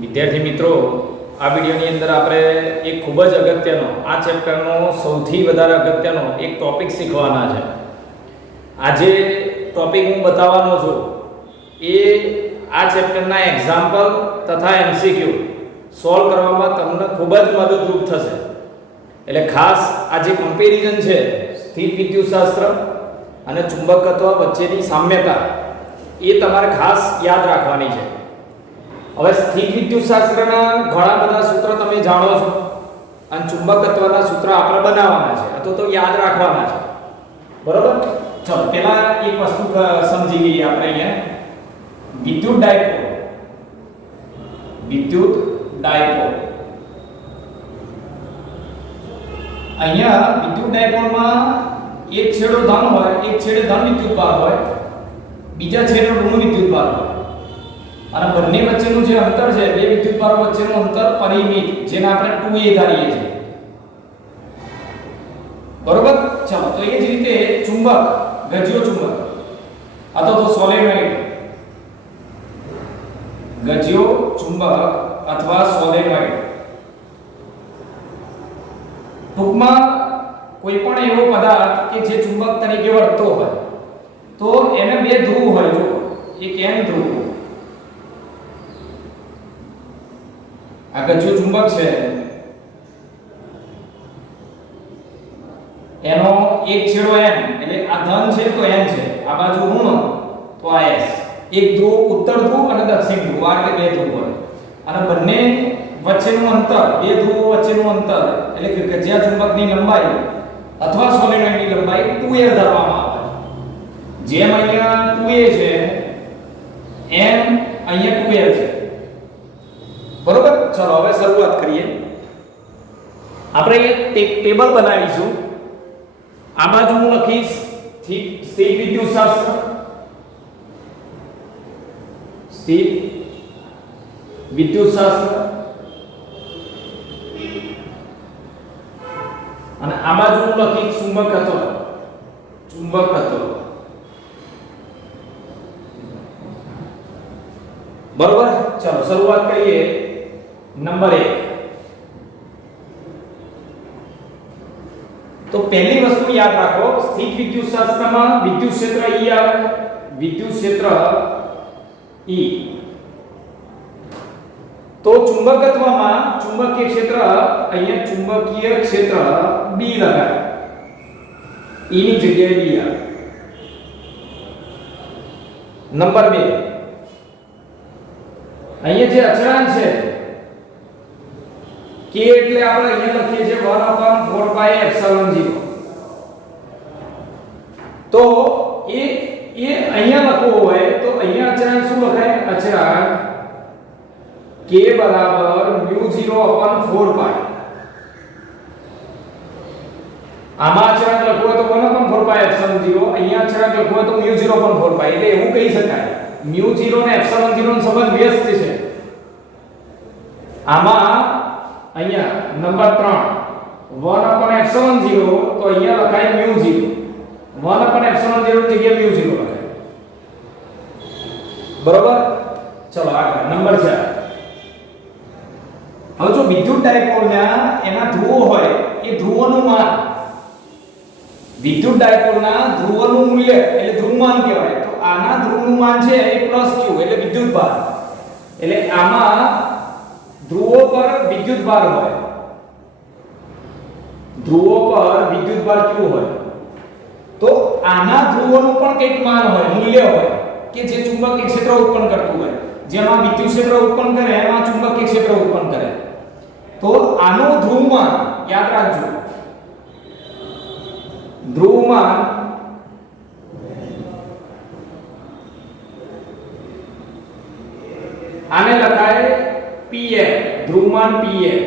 વિદ્યાર્થી મિત્રો, આ વિડિયોની અંદર આપણે એક ખૂબ જ અગત્યનો આ ચેપ્ટરનો સૌથી વધારે અગત્યનો એક ટોપિક શીખવાના છે. આજે ટોપિક હું બતાવવાનો છું એ આ ચેપ્ટરના એક્ઝામ્પલ તથા એમસીક્યુ સોલ્વ કરવામાં તમને ખૂબ જ મદદરૂપ થશે. એટલે ખાસ આ જે કમ્પેરિઝન છે સ્થિર વિદ્યુતશાસ્ત્ર અને ચુંબકત્વ વચ્ચેની સામ્યતા એ તમારે ખાસ યાદ રાખવાની છે. હવે સ્થિર વિદ્યુતશાસ્ત્રના ઘણા બધા સૂત્ર તમે જાણો છો અને ચુંબકત્વના સૂત્ર આપણે બનાવવાના છે તો યાદ રાખવાના છે. બરોબર? ચલો પહેલા એક વસ્તુ સમજી ગઈ આપણે અહીંયા. વિદ્યુત ડાયપોલ અહીંયા વિદ્યુત ડાયપોલમાં એક છેડો ધન હોય, એક છેડે ધન વિદ્યુતભાર હોય, બીજા છેડે ઋણ વિદ્યુતભાર હોય અને બંને વચ્ચેનું જે અંતર છે બે વિદ્યુતભારો વચ્ચેનું અંતર પરિમિત જેને આપણે 2a ધારીએ છીએ. બરોબર? ચાલો તો એ જ રીતે ચુંબક, ગજિયો ચુંબક અથવા તો સોલેનોઇડ, ગજિયો ચુંબક અથવા સોલેનોઇડ ટૂંકમાં કોઈ પણ એવો પદાર્થ કે જે ચુંબક તરીકે વર્તતો હોય તો એને બે ધ્રુવ હોય. જો એક n ધ્રુવ, આ ગજિયો ચુંબક છે એનો એક છેડો n એટલે આ ધન છે તો n છે, આ બાજુ ઋણ તો આ s. એક ધ્રુવ ઉત્તર ધ્રુવ અને દક્ષિણ ધ્રુવ આ રીતે બે ધ્રુવ હોય અને બંને વચ્ચેનું અંતર, બે ધ્રુવો વચ્ચેનું અંતર એટલે કે ગજિયા ચુંબકની લંબાઈ અથવા સોલેનોઇડની લંબાઈ 2a ધરવામાં આવે. જેમ અહીંયા 2a છે એમ અહીંયા 2l છે. બરોબર? ચલો હવે શરૂઆત કરીએ. આપણે એક ટેબલ બનાવીશું. આ બાજુ હું લખીશ સ્થિર વિદ્યુતશાસ્ત્ર, સ્થિર વિદ્યુતશાસ્ત્ર અને આ બાજુ હું લખીશ ચુંબકત્વ. બરોબર? ચલો શરૂઆત કરીએ. નંબર 1 તો પહેલી વસ્તુ યાદ રાખો, સ્થિર વિદ્યુતશાસ્ત્રમાં વિદ્યુત ક્ષેત્ર E આવે, વિદ્યુત ક્ષેત્ર E. તો ચુંબકત્વમાં ચુંબકીય ક્ષેત્ર અહીંયા ચુંબકીય ક્ષેત્ર B લગાય, E ની જગ્યાએ B આવે. નંબર 2 અહીંયા જે અચળાંક છે k એટલે આપણે અહીંયા લખીએ છીએ 1/4πε0. તો એ અહીંયા લખવું હોય તો અહીંયા અચળાંક શું લખાય? અચળાંક k બરાબર μ0/4π. આમાં અચળાંક લખવું હોય તો 1/4πε0, અહીંયા અચળાંક લખવું હોય તો μ0/4π. એટલે એવું કહી શકાય μ0 ને ε0 નો સંબંધ વ્યસ્ત છે. આમાં અહીંયા નંબર 3 1/ε0 તો અહીંયા લખાય μ0, 1/ε0 ની જગ્યાએ μ0 લખાય. બરોબર? ચલો આગળ નંબર 4. હવે જો વિદ્યુત ડાયપોલના એના ધ્રુવો હોય એ ધ્રુવોનું માન, વિદ્યુત ડાયપોલના ધ્રુવોનું મૂલ્ય એટલે ધ્રુવમાન કહેવાય. તો આના ધ્રુવનું માન છે એ q એટલે વિદ્યુતભાર. એટલે આમાં ધ્રુવો પર વિદ્યુતભાર હોય, ધ્રુવો પર વિદ્યુતભાર q હોય તો આના ધ્રુવોનું પણ કંઈક માન હોય, મૂલ્ય હોય કે જે ચુંબકીય ક્ષેત્ર ઉત્પન્ન કરતું હોય. જેમાં વિદ્યુત ક્ષેત્ર ઉત્પન્ન કરે એમાં ચુંબકીય ક્ષેત્ર ઉત્પન્ન કરે. તો આનું ધ્રુવમાન યાદ રાખજો. ધ્રુવમાન આને લખાય Pm, ધ્રુવમાન Pm.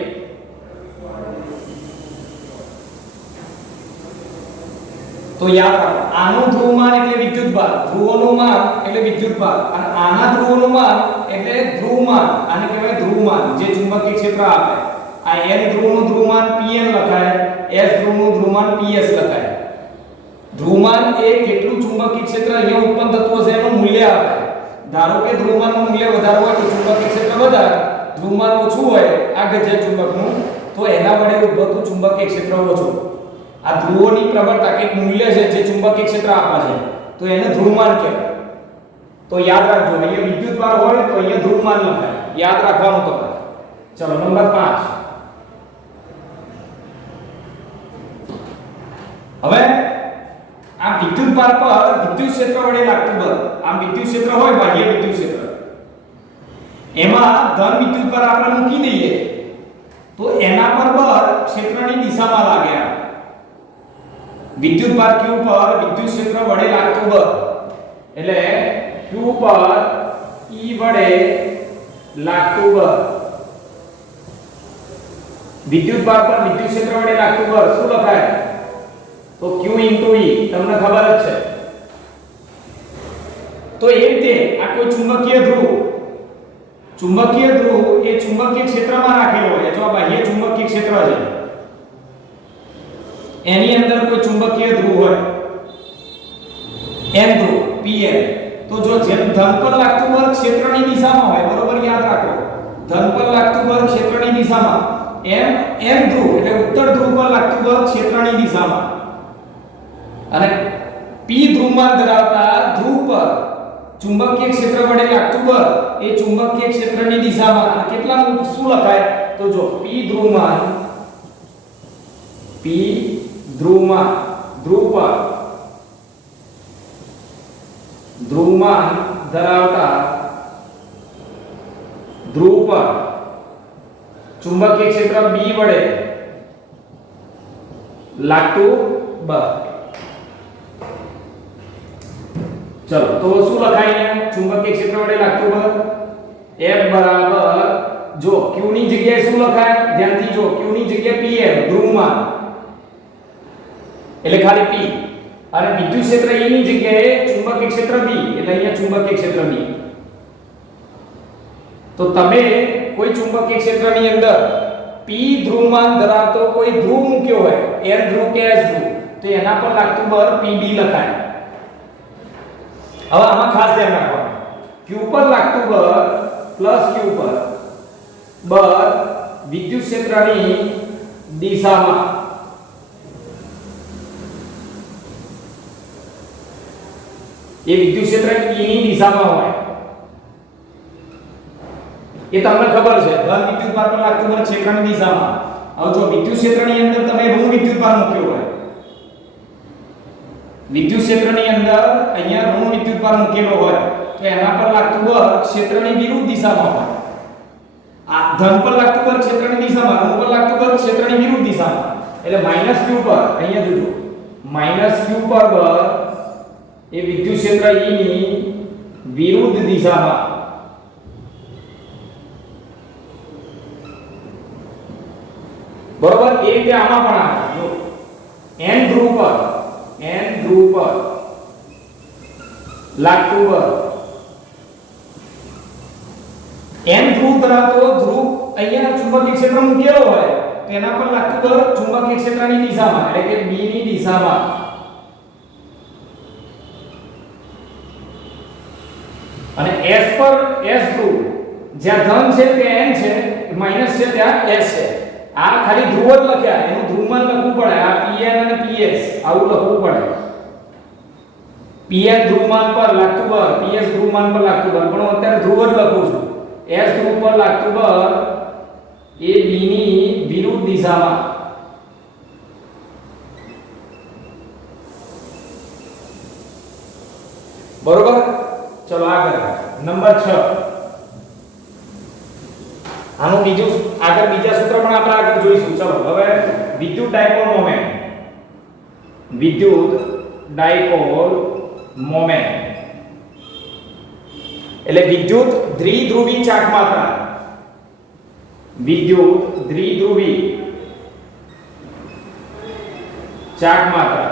તો યાદ રાખો આનું ધ્રુવમાન એટલે વિદ્યુતભાર, ધ્રુવોનું માન એટલે વિદ્યુતભાર અને આના ધ્રુવોનું માન એટલે ધ્રુવમાન. આને કહેવાય ધ્રુવમાન જે ચુંબકીય ક્ષેત્ર આપે. આ n ધ્રુવનું ધ્રુવમાન Pn લખાય, s ધ્રુવનું ધ્રુવમાન Ps લખાય. ધ્રુવમાન એ કેટલું ચુંબકીય ક્ષેત્ર અહીંયા ઉત્પન્ન થતું હશે એનું મૂલ્ય આપે. ધારો કે ધ્રુવમાનનું મૂલ્ય વધારે હોય તો ચુંબકીય ક્ષેત્ર વધારે ધ્રુવમાન ઓછું હોય આ ગજ્યા ચુંબકનું તો એના વડે ઉદ્ભવતું ચુંબકીય ક્ષેત્ર ઓછું. આ ધ્રુવોની પ્રબળતા કે મૂલ્ય છે જે ચુંબકીય ક્ષેત્ર આપે છે તો એને ધ્રુવમાન કહેવાય. તો યાદ રાખજો અહીંયા વિદ્યુતભાર હોય તો અહીંયા ધ્રુવમાન લખાય. યાદ રાખવાનું તો. ચલો નંબર 5. હવે આ વિદ્યુતભાર પર વિદ્યુત ક્ષેત્ર વડે લાગતું બળ, આ વિદ્યુત ક્ષેત્ર હોય બાહ્ય વિદ્યુત ક્ષેત્ર, એમાં ધન વિદ્યુતભાર આપણે મૂકી દઈએ તો એના પર બળ ક્ષેત્રની દિશામાં લાગે. વિદ્યુતભાર q પર વિદ્યુત ક્ષેત્ર વડે લાગતું બળ એટલે q પર E વડે લાગતું બળ, વિદ્યુતભાર પર વિદ્યુત ક્ષેત્ર વડે લાગતું બળ શું લખાય? તો q * E તમને ખબર જ છે. તો એ રીતે આ કોઈ ચુંબકીય ધ્રુવ એ ચુંબકીય ક્ષેત્રમાં રાખેલો હોય. જો આ બાહ્ય ચુંબકીય ક્ષેત્ર છે એની અંદર કોઈ ચુંબકીય ધ્રુવ હોય n ધ્રુવ pn, તો જો જેમ ધન પર લાગતું બળ ક્ષેત્રની દિશામાં હોય, બરોબર યાદ રાખો, ધન પર લાગતું બળ ક્ષેત્રની દિશામાં, એમ n ધ્રુવ એટલે ઉત્તર ધ્રુવ પર લાગતું બળ ક્ષેત્રની દિશામાં, અને p ધ્રુવમાં ધરાવતા ધ્રુવ પર ચુંબકીય ક્ષેત્ર વડે લાગતું બળ એ ચુંબકીય ક્ષેત્રની દિશામાં. અને કેટલા શું લખાય? તો જો p ધ્રુવમાં ધ્રુવમાં ધરાવતા ધ્રુવ પર ચુંબકીય ક્ષેત્ર b વડે લાગતું બળ. ચલો તો શું લખાય? ચુંબકીય ક્ષેત્ર વડે લાગતું બળ F બરાબર, જો q ની જગ્યાએ શું લખાય? ધ્યાનથી જો, q ની જગ્યાએ pm ધ્રુવમાં એટલે ખાલી p, અને વિદ્યુત ક્ષેત્ર E ની જગ્યાએ ચુંબકીય ક્ષેત્ર B એટલે અહીંયા ચુંબકીય ક્ષેત્ર B. તો તમે કોઈ ચુંબકીય ક્ષેત્રની અંદર p ધ્રુવમાન ધરાવતો કોઈ ધ્રુવ મૂક્યો હોય, n ધ્રુવ કે s ધ્રુવ, તો એના પર લાગતું બળ pb લખાય. હવે આમાં ખાસ ધ્યાન રાખવાનું, q પર લાગતું બળ પ્લસ q પર બળ વિદ્યુત ક્ષેત્રની દિશામાં, એ વિદ્યુત ક્ષેત્ર E ની દિશામાં હોય એ તમને ખબર છે. ધન વિદ્યુતભાર પર લાગતું બળ ક્ષેત્રની દિશામાં. હવે જો વિદ્યુત ક્ષેત્રની અંદર તમે ઋણ વિદ્યુતભાર મૂક્યો હોય, વિદ્યુત ક્ષેત્રની અંદર અહીંયા ઋણ વિદ્યુતભાર મૂકેલો હોય તો એના પર લાગતું બળ ક્ષેત્રની વિરુદ્ધ દિશામાં હોય. આ ધન પર લાગતું બળ ક્ષેત્રની દિશામાં, ઋણ પર લાગતું બળ ક્ષેત્રની વિરુદ્ધ દિશામાં. એટલે -q પર અહીંયા જોજો, -q પર બળ એ વિદ્યુત ક્ષેત્ર E ની વિરુદ્ધ દિશામાં. બરોબર? એ રીતે આમાં પણ આવે. જો n ધ્રુવ પર લાગતું બળ, n ધ્રુવ ધરાવતો ધ્રુવ અહીંયા ચુંબકીય ક્ષેત્ર મૂકેલો હોય તો એના પર લાગતું બળ ચુંબકીય ક્ષેત્રની દિશામાં એટલે કે B ની દિશામાં. અને s પર s ધ્રુવ જ્યાં ધન છે ત્યાં n છે, માઈનસ છે ત્યાં s છે. આ ખાલી ધ્રુવ જ લખ્યા, એનું ધ્રુવમાન લખવું પડે. આ pn અને ps આવું લખવું પડે. pn ધ્રુવમાન પર લાગતું બળ, ps ધ્રુવમાન પર લાગતું બળ, પણ હું અત્યારે ધ્રુવ જ લખું છું. s ધ્રુવ પર લાગતું બળ એ b ની વિરુદ્ધ દિશામાં. બરોબર? ચલો આગળ નંબર 6. આનું બીજું આગળ બીજા સૂત્ર પણ આપણે આગળ જોઈશું. ચલો હવે વિદ્યુત ડાયપોલ મોમેન્ટ એટલે વિદ્યુત દ્વિધ્રુવી ચાકમાત્રા. વિદ્યુત દ્વિધ્રુવી ચાકમાત્રા,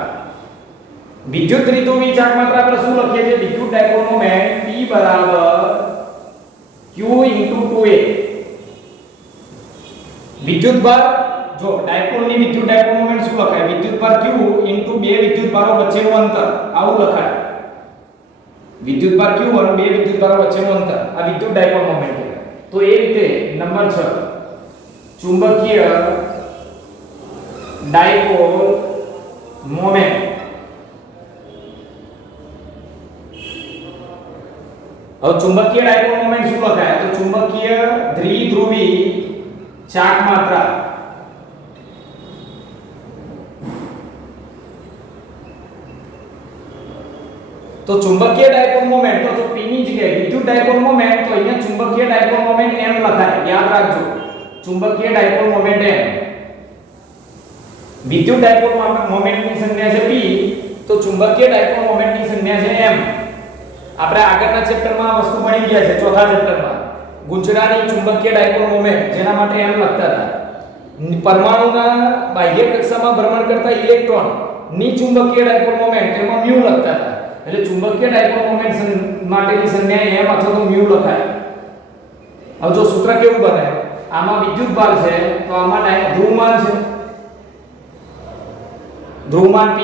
વિદ્યુત દ્વિધ્રુવી ચાકમાત્રા આપણે શું લખીએ છીએ? વિદ્યુત ડાયપોલ મોમેન્ટ P બરાબર Q * 2a. વિદ્યુતભાર જો ડાયપોલની વિદ્યુત ડાયપોલ મોમેન્ટ શું લખાય? વિદ્યુતભાર Q * બે વિદ્યુતભારો વચ્ચેનું અંતર આવું લખાય. વિદ્યુતભાર Q અને બે વિદ્યુતભારો વચ્ચેનું અંતર આ વિદ્યુત ડાયપોલ મોમેન્ટ કહેવાય. તો એ રીતે નંબર 6 ચુંબકીય ડાયપોલ મોમેન્ટ. હવે ચુંબકીય ડાયપોલ મોમેન્ટ શું લખાય? તો ચુંબકીય દ્વિધ્રુવી ચાક માત્રા. તો ચુંબકીય ડાયપોલ મોમેન્ટ તો p ની જગ્યાએ વિદ્યુત ડાયપોલ મોમેન્ટ, તો અહીંયા ચુંબકીય ડાયપોલ મોમેન્ટ m લખાય. યાદ રાખજો, ચુંબકીય ડાયપોલ મોમેન્ટ m. વિદ્યુત ડાયપોલ મોમેન્ટની સંજ્ઞા છે p, તો ચુંબકીય ડાયપોલ મોમેન્ટની સંજ્ઞા છે m. આપણે આગળના ચેપ્ટરમાં આ વસ્તુ ભણી ગયા છે, ચોથા ચેપ્ટરમાં ગુંચરાની ચુંબકીય ડાયપોલ મોમેન્ટ, જેના માટે m લખતા હતા. પરમાણુના બાહ્ય કક્ષામાં ભ્રમણ કરતા ઇલેક્ટ્રોન ની ચુંબકીય ડાયપોલ મોમેન્ટ, એમાં μ લખતા હતા. એટલે ચુંબકીય ડાયપોલ મોમેન્ટ માટેની સંજ્ઞા m અથવા તો μ લખાય. હવે જો સૂત્ર કેવું બને? આમાં વિદ્યુત ભાર છે, તો આમાં ધ્રુવમાન છે, ધ્રુવમાન p.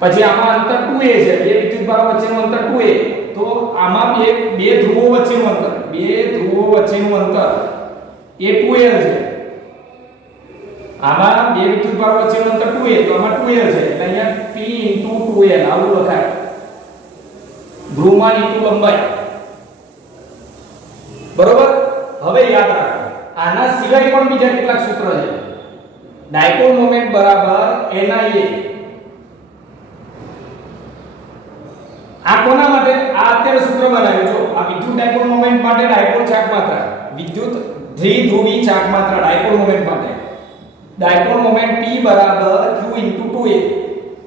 પછી આમાં અંતર 2a છે, બે વિદ્યુત ભારો વચ્ચેનું અંતર 2a. તો આમાં બે ધ્રુવો વચ્ચેનું અંતર, બે ધ્રુવો વચ્ચેનું અંતર એ 2l છે. આમાં બે વિદ્યુત ભારો વચ્ચેનું અંતર 2a, તો આમાં 2l છે. એટલે અહીંયા p * 2l આવું લખાય. ધ્રુવમાન * લંબાઈ. બરોબર? હવે યાદ રાખો, આના સિવાય પણ બીજા કેટલાક સૂત્ર છે. ડાયપોલ મોમેન્ટ બરાબર NIA. આ કોના માટે? આ અત્યારે સૂત્ર બનાવ્યું. જો આ વિદ્યુત ડાયપોલ મોમેન્ટ માટે ડાયપોલ ચાક માત્રા, વિદ્યુત દ્વિધ્રુવી ચાક માત્રા ડાયપોલ મોમેન્ટ માટે ડાયપોલ મોમેન્ટ p બરાબર q * 2a.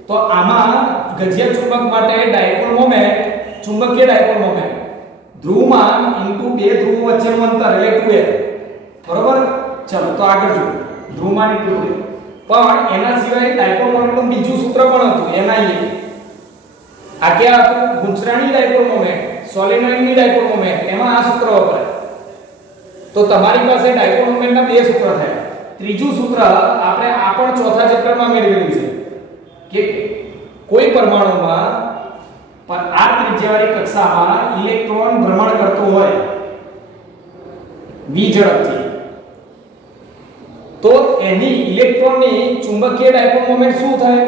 તો આમાં ગજિયા ચુંબક માટે ડાયપોલ મોમેન્ટ, ચુંબકીય ડાયપોલ મોમેન્ટ ધ્રુવમાન * બે ધ્રુવો વચ્ચેનું અંતર એટલે 2l. બરોબર? ચલો તો આગળ જો ધ્રુવમાન * 2l. પણ એના સિવાય ડાયપોલ મોમેન્ટનું બીજું સૂત્ર પણ હતું, NIA. આ ક્યાં હતું? ગુંચરાની ડાયપોલ મોમેન્ટ, સોલેનોઇડની ડાયપોલ મોમેન્ટ, એમાં આ સૂત્ર વપરાય. તો તમારી પાસે ડાયપોલ મોમેન્ટના બે સૂત્ર થયા. ત્રીજું સૂત્ર આપણે આ પણ ચોથા ચેપ્ટરમાં મેળવેલું છે કે કોઈ પરમાણુમાં r ત્રિજ્યાવાળી કક્ષામાં ઇલેક્ટ્રોન ભ્રમણ કરતો હોય v ઝડપથી, તો એની ઇલેક્ટ્રોનની ચુંબકીય ડાયપોલ મોમેન્ટ શું થાય?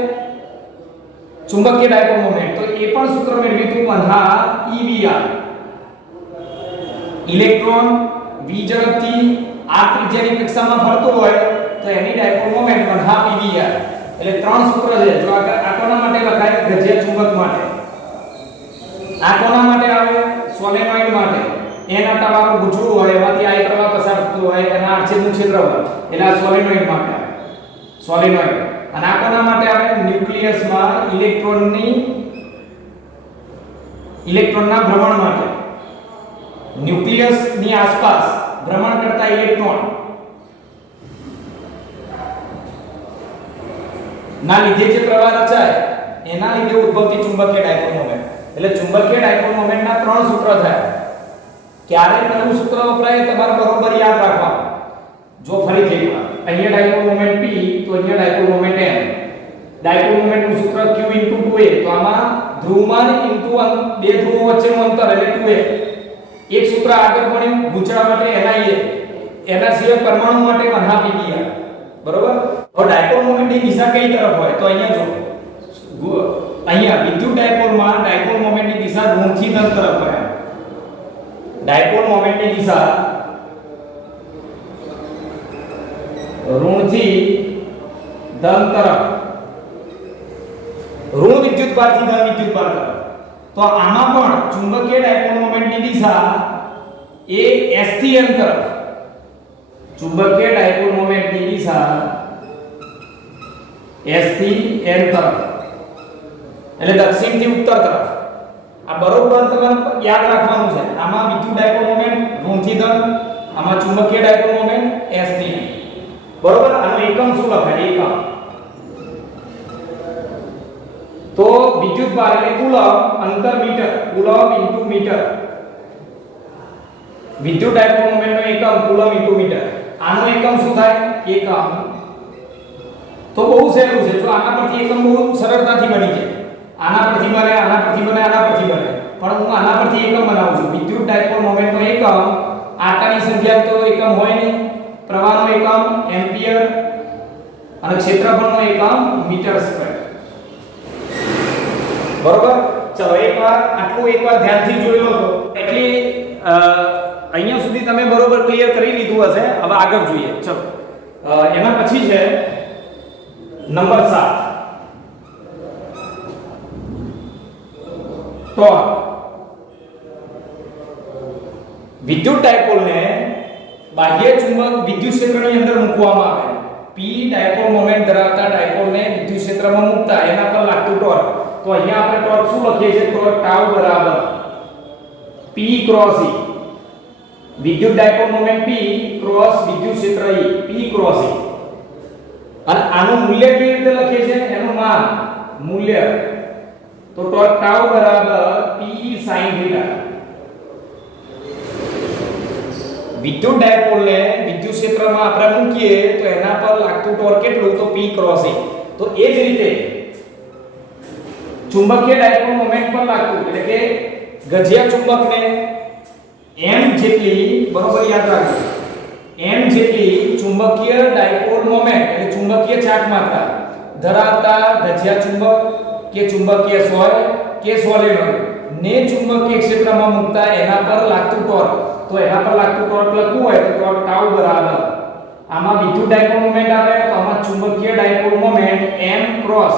ચુંબકીય ડાયપોલ મોમેન્ટ. તો એ પણ સૂત્ર મેળવ્યું હતું 1/2 EVR. ઇલેક્ટ્રોન v ઝડપથી r ત્રિજ્યાની કક્ષામાં ફરતો હોય તો એની ડાયપોલ મોમેન્ટ 1/2 EVR. એટલે ત્રણ સૂત્ર છે. જો આ કોના માટે લખાય? ગજિયા ચુંબક માટે. આ કોના માટે આવે? સોલેનોઇડ માટે. n આટાવાળું ગુંચળું હોય, એમાંથી I પ્રવાહ પસાર થતો હોય, એના આડછેદનું ક્ષેત્રફળ, એટલે આ સોલેનોઇડ માટે આવે. સોલેનોઇડ. અને આ કોના માટે આવે? ન્યુક્લિયસમાં ઇલેક્ટ્રોનના ભ્રમણ માટે. ન્યુક્લિયસની આસપાસ ભ્રમણ કરતા ઇલેક્ટ્રોન ના લીધે જે પ્રવાહ રચાય, એના લીધે ઉદ્ભવતી ચુંબકીય ડાયપોલ મોમેન્ટ. એટલે ચુંબકીય ડાયપોલ મોમેન્ટના ત્રણ સૂત્ર થયા. ક્યારે કયું સૂત્ર વપરાય તમારે બરોબર યાદ રાખવાનું. જો ફરીથી એકવાર અહીંયા ડાયપોલ મોમેન્ટ p, તો અહીંયા ડાયપોલ મોમેન્ટ m. ડાયપોલ મોમેન્ટનું સૂત્ર q * 2a. તો આમાં ધ્રુવમાન * બે ધ્રુવો વચ્ચેનું અંતર એટલે 2a. એક સૂત્ર આગળ ભણ્યું ગુંચરા માટે NIA. એના સિવાય પરમાણુ માટે 1/2 EVR. બરોબર? હવે ડાયપોલ મોમેન્ટની દિશા કઈ તરફ હોય? તો અહીંયા જો અહીંયા વિદ્યુત ડાયપોલમાં ડાયપોલ મોમેન્ટની દિશા ઋણથી ધન તરફ હોય. ડાયપોલ મોમેન્ટની દિશા ઋણથી ધન તરફ, ઋણ વિદ્યુત ભારથી ધન વિદ્યુત ભાર તરફ. તો આમાં પણ ચુંબકીય ડાયપોલ મોમેન્ટની દિશા એ s થી n તરફ. ચુંબકીય ડાયપોલ મોમેન્ટની દિશા s થી n તરફ, એટલે દક્ષિણથી ઉત્તર તરફ. આ બરોબર તમારે યાદ રાખવાનું છે. આમાં વિદ્યુત ડાયપોલ મોમેન્ટ ઋણથી ધન, આમાં ચુંબકીય ડાયપોલ મોમેન્ટ s થી n. બરોબર? આનો એકમ શું લખાય? એકમ. તો વિદ્યુત ભાર એટલે કુલમ, અંતર મીટર, કુલમ * મીટર. વિદ્યુત ડાયપોલ મોમેન્ટનો એકમ કુલમ * મીટર. આનો એકમ શું થાય? એકમ. તો બહુ સહેલું છે. જો આના પરથી એકમ બહુ સરળતાથી બની જાય. આના પરથી બને, આના પરથી બને, આના પરથી બને. પણ હું આના પરથી એકમ બનાવું છું. વિદ્યુત ડાયપોલ મોમેન્ટનો એકમ આંટાની સંખ્યા તો એકમ હોય નહીં, પ્રવાહનો એકમ એમ્પિયર અને ક્ષેત્રફળનો એકમ મીટર સ્ક્વેર. બરોબર. ચલો એકવાર આટલું એકવાર ધ્યાનથી જોઈ લો તો એટલે અહીંયા સુધી તમે બરોબર ક્લિયર કરી લીધું હશે. હવે આગળ જોઈએ. ચલો એના પછી છે નંબર 7 ટોર્ક. વિદ્યુત ડાયપોલને બાહ્ય ચુંબક વિદ્યુત ક્ષેત્રની અંદર મૂકવામાં આવે. P ડાયપોલ મોમેન્ટ ધરાવતા ડાયપોલને વિદ્યુત ક્ષેત્રમાં મૂકતા એના પર લાગતું ટોર્ક. તો અહીંયા આપણે ટોર્ક શું લખીએ છીએ? ટોર્ક ટાઉ બરાબર P ક્રોસ E. વિદ્યુત ડાયપોલ મોમેન્ટ P ક્રોસ વિદ્યુત ક્ષેત્ર E, P ક્રોસ E. અને આનું મૂલ્ય કેવી રીતે લખીએ છીએ? એનું માન મૂલ્ય. તો ટોર્ક ટાઉ બરાબર P sin થીટા. વિદ્યુત ડાયપોલને વિદ્યુત ક્ષેત્રમાં આપણે મૂકીએ તો એના પર લાગતું ટોર્ક કેટલું? તો P ક્રોસ E. તો એ જ રીતે ચુંબકીય ડાયપોલ મોમેન્ટ પર લાગતું એટલે કે ગજિયા ચુંબકને m જેટલી, બરોબર યાદ રાખજો, m જેટલી ચુંબકીય ડાયપોલ મોમેન્ટ એટલે ચુંબકીય ચાર્જ માત્રા ધરાવતા ગજિયા ચુંબક કે ચુંબકીય સોય કે સોલેનોઇડ ને ચુંબકીય ક્ષેત્રમાં મૂકતા એના પર લાગતું ટોર્ક. તો એના પર લાગતું ટોર્ક લખવું હોય તો ટોર્ક ટાઉ બરાબર આમાં વિદ્યુત ડાયપોલ મોમેન્ટ આવે તો આમાં ચુંબકીય ડાયપોલ મોમેન્ટ m ક્રોસ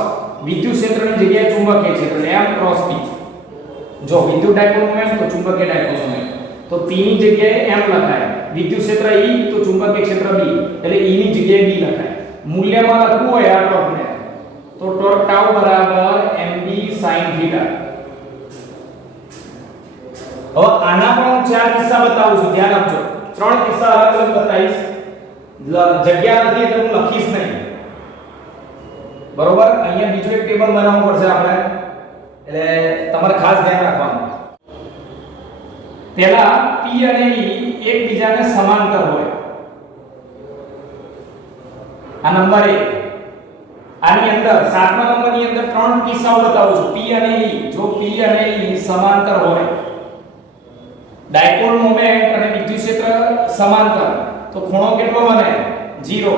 વિદ્યુત ક્ષેત્રની જગ્યાએ ચુંબકીય ક્ષેત્ર m ક્રોસ p. જો વિદ્યુત ડાયપોલ મોમેન્ટ તો ચુંબકીય ડાયપોલ મોમેન્ટ તો p ની જગ્યાએ m લખાય, વિદ્યુત ક્ષેત્ર E તો ચુંબકીય ક્ષેત્ર B એટલે E ની જગ્યાએ B લખાય. મૂલ્યમાં લખવું હોય આ ટોર્કને તો ટોર્ક ટાઉ બરાબર mb sin થીટા. હવે આના પણ હું 4 કિસ્સા બતાવું છું, ધ્યાન આપજો. 3 કિસ્સા અલગ અલગ બતાવીશ. જગ્યા નથી એટલે હું લખીશ નહીં. બરોબર. અહીંયા બીજો એક ટેબલ બનાવવું પડશે આપણે, એટલે તમારે ખાસ ધ્યાન રાખવાનું. પહેલા P અને E એકબીજાને સમાંતર હોય. આ નંબર 1. આની અંદર 7મા નંબરની અંદર 3 કિસ્સાઓ બતાવું છું. P અને E, જો P અને E સમાંતર હોય, ડાયપોલ મોમેન્ટ અને વિદ્યુત ક્ષેત્ર સમાંતર, તો ખૂણો કેટલો બને? 0.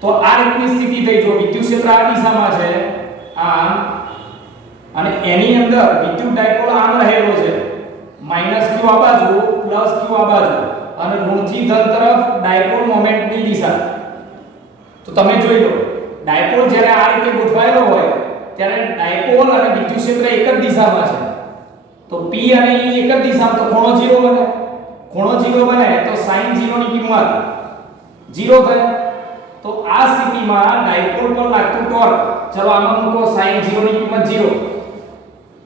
તો આ રીતની સ્થિતિ થઈ. જો વિદ્યુત ક્ષેત્ર આ દિશામાં છે આમ, અને એની અંદર વિદ્યુત ડાયપોલ આમ રહેલો છે, q આ બાજુ q આ બાજુ, અને ઋણથી ધન તરફ ડાયપોલ મોમેન્ટની દિશા. તો તમે જોઈ લો, ડાયપોલ જ્યારે આ રીતે ગોઠવાયેલો હોય ત્યારે ડાયપોલ અને વિદ્યુત ક્ષેત્ર એક જ દિશામાં છે. તો P અને E એક જ દિશામાં, તો ખૂણો 0 બને. ખૂણો 0 બને તો sin 0 ની કિંમત 0 થાય. તો આ સ્થિતિમાં ડાયપોલ પર લાગતું ટોર્ક, ચલો આમાં મૂકો sin 0 ની કિંમત 0,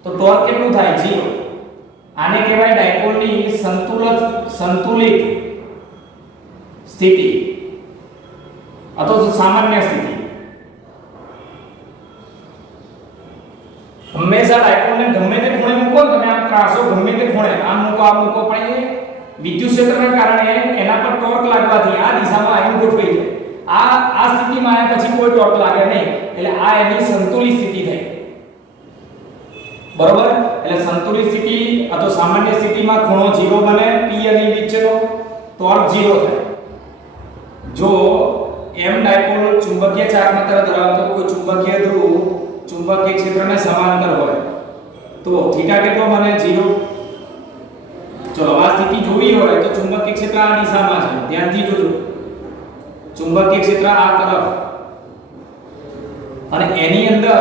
તો ટોર્ક કેટલું થાય? 0. આને કહેવાય ડાયપોલની સંતુલિત સ્થિતિ અથવા સામાન્ય સ્થિતિ. હંમેશા ડાયપોલને ગમે તે ખૂણે મૂકો, તમે આમ ત્રાસો ગમે તે ખૂણે આમ મૂકો પણ એ વિદ્યુત ક્ષેત્રના કારણે એના પર ટોર્ક લાગવાથી આ દિશામાં આયન ગોઠવાઈ જાય. આ સ્થિતિમાં આયા પછી કોઈ ટોર્ક લાગે નહીં, એટલે આ એની સંતુલિત સ્થિતિ થઈ. બરોબર. એટલે સંતુલિત સ્થિતિ અથવા સામાન્ય સ્થિતિમાં ખૂણો 0 બને, P અને E વચ્ચેનો ટોર્ક 0 થાય. જો m ડાયપોલ ચુંબકીય ચાર્જ માત્રા ધરાવતો કોઈ ચુંબકીય ધ્રુવ ચુંબકીય ક્ષેત્રને સમાંતર હોય તો થીટા કેટલો બને? 0. ચલો આ સ્થિતિ જોવી હોય તો ચુંબકીય ક્ષેત્ર આ દિશામાં છે, ધ્યાનથી જોજો. ચુંબકીય ક્ષેત્ર આ તરફ, અને એની અંદર